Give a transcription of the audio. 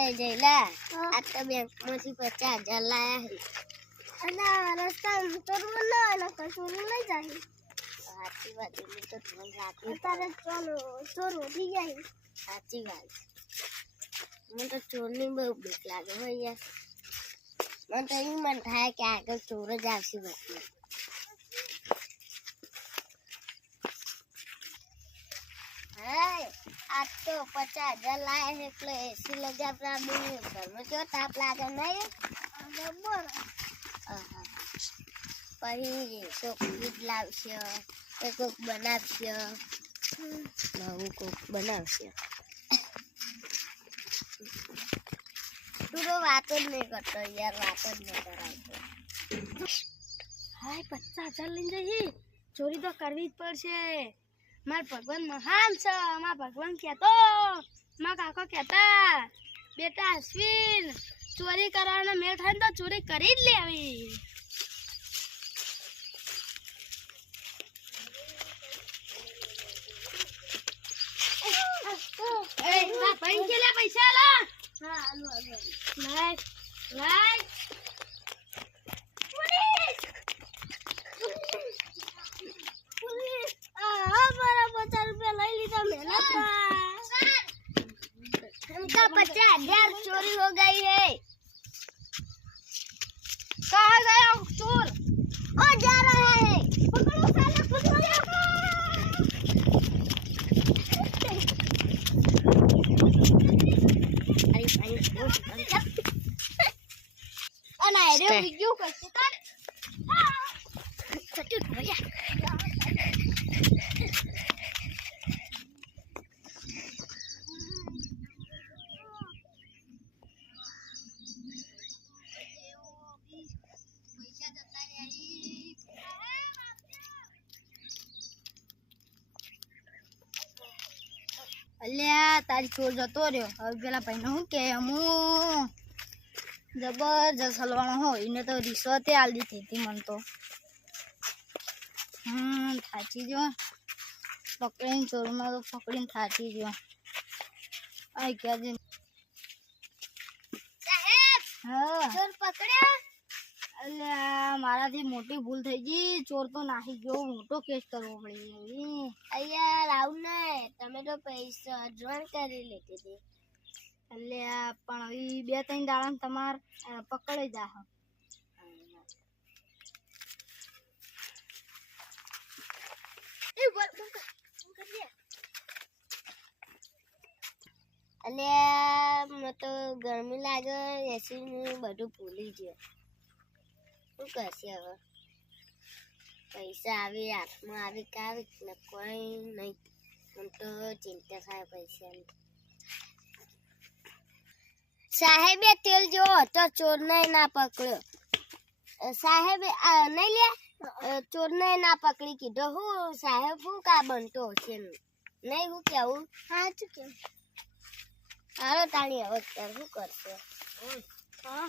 એ જયલા આ તો બેંકમાંથી 50,000 લાયા અને રસ્તામાં ચોરવું ન હોય ને ચોરું લઈ જાય સાચી વાત એટલે તો ધ્યાન રાખવું તારે ચાલો ચોર વધી જાય સાચી વાત મને તો ચોરની બહુ બીક લાગે હો યાર મને તો એવું મન થાય કે આગળ ચોર જ આવશે બસમાં आज तो 50,000 लाए हैं એટલે એસી લગા પ્રાબી ઘરમાં જો તાપ લાગે નહીં બરાબર પછી ચોકલેટ લાવશે એ કોક બનાવશે નવું કોક બનાવશે તું તો વાત જ નહીં કરતો યાર વાત જ નહીં કરાવતો હાય 50,000 લઈને જઈ ચોરી તો કરવી જ પડશે માર ભગવાન મહાન છે માર ભગવાન કહેતો માર કાકો કહેતા બેટા અશ્વિન ચોરી કરવાનો મેળ થાય ને તો ચોરી કરી જ લેવી ભાઈ કે પૈસા લા હા આલુ લાય લાય हमका 50,000 चोरी हो गई है कहाँ गया चोर और जा रहा है पकड़ो साले पकड़ो अरे भाई अना रे वीडियो करते कर सच्ची भैया અલ્યા તારી ચોર જતો રહ્યો હવે પેલા ભાઈને શું કે હું જબરજસ્ત હલવાનો હોય એને તો રિશ્વતે આલ દીધી હતી મને તો થાચી ગયો પકડીને ચોરમાં તો પકડીને થાચી ગયો આ ક્યાં સાહેબ હા ચોર પકડ્યા અલ્યા મારાથી મોટી ભૂલ થઈ ગઈ ચોર તો નાખી ગયો મોટો કેસ કરવો પડી યાર આવું ને તમે તો પૈસા એડવાન્સ કરી લીધી હતી અલ્યા પણ હવે 2-3 દાડા તમાર પકડી જા અલ્યા મને તો ગરમી લાગે એસી નું બધું ભૂલી ગયો શું કરશે હવે પૈસા આવી હાથમાં આવી કાવી ને કોઈ નહીં મને તો ચિંતા થાય પૈસાની સાહેબે તેલ જો તો ચોર ને ના પકડ્યો સાહેબે નહીં લે ચોર ને ના પકડી કીધો હું સાહેબ શું કા બનતો છે નહીં હું કેવું હા શું કેવું હાલો તાણી હવે શું કરશે હા